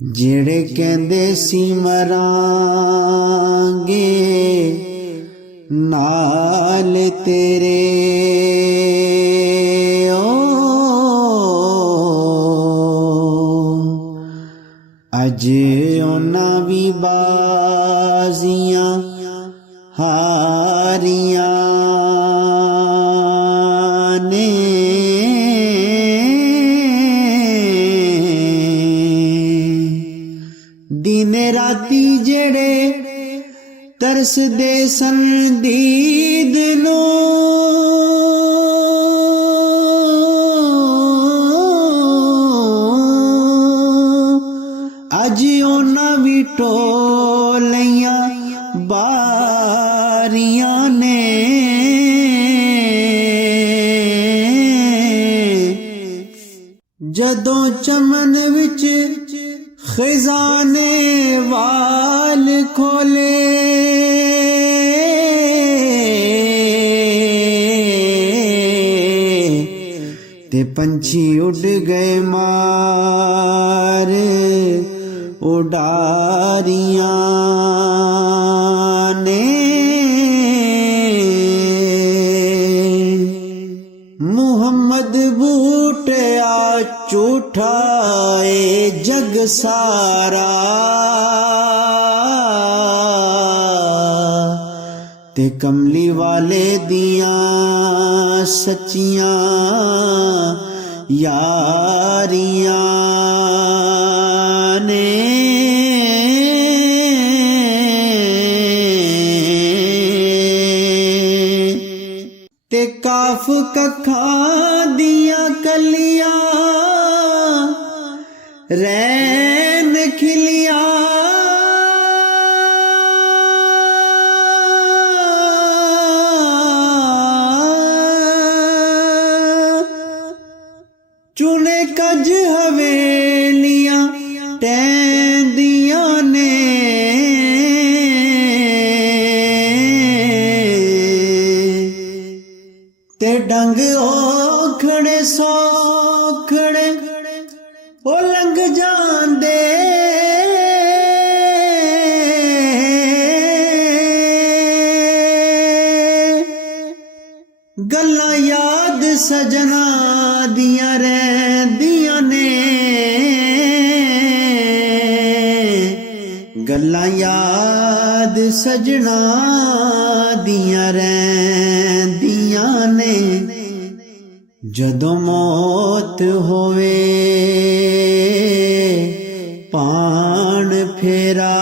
ਜਿਹੜੇ ਕਹਿੰਦੇ ਸੀ ਮਰਾਂਗੇ ਨਾਲ ਤੇਰੇ ਅੱਜ ਉਹਨਾਂ ਵੀ ਬਾਜ਼ੀਆਂ ਹਾਰੀਆਂ ਨੇ। दिन राती जेड़े तरसदे सन दीद नूं अज उन्हां भी टोलियां बारियां ने। जदों चमन विच खजाने वाल खोले ते पंछी उड़ गए मार उडारियां ने। मुहम्मद बूटिया झूठा ए जग सारा ते कमली वाले दियां सच्चियां यारियां ने। ते काफ कखां दियां कलियां रैन खिलिया चुने कज हवेलियां टहंदियां ने। ते डंग ओखड़े सौखड़े ओ लंघ जांदे गल्लां याद सजना दियां रहिंदियां ने। गल्लां याद सजना दियां रहिंदियां ने। जदों मौत होवे पाण फेरा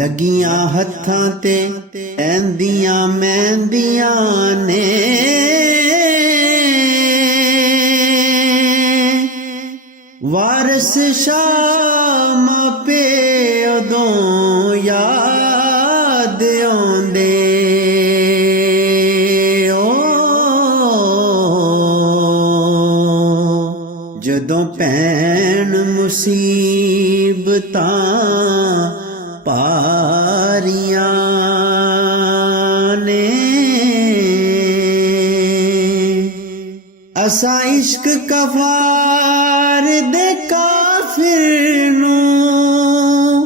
लगियां हत्थां ते ऐंदियां मेहंदियां ने। वारस शाह मापे उदों याद आउंदे जदों भैन मुसीबतां पारियां ने। असा इश्क कफार दे काफिर नूं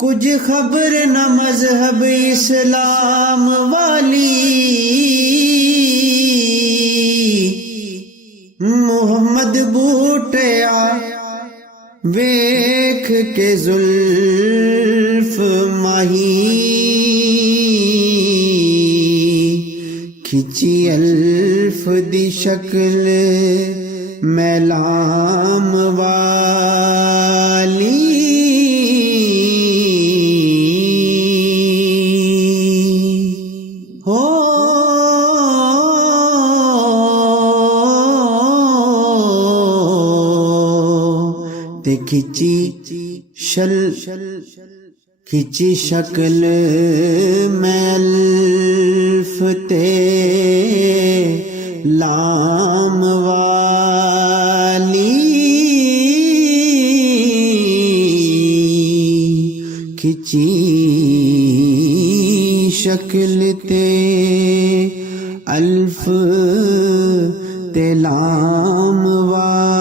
कुछ खबर न मजहब इस्लाम वाली। मुहम्मद बूटिया वेख के जुल्फ माही खिची अल्फ दी शक्ल मैलाम वाली। हो ते खिची खिची शक्ल मैं अल्फ ते लाम वाली, खिची शक्ल ते अल्फ ते लाम वाली।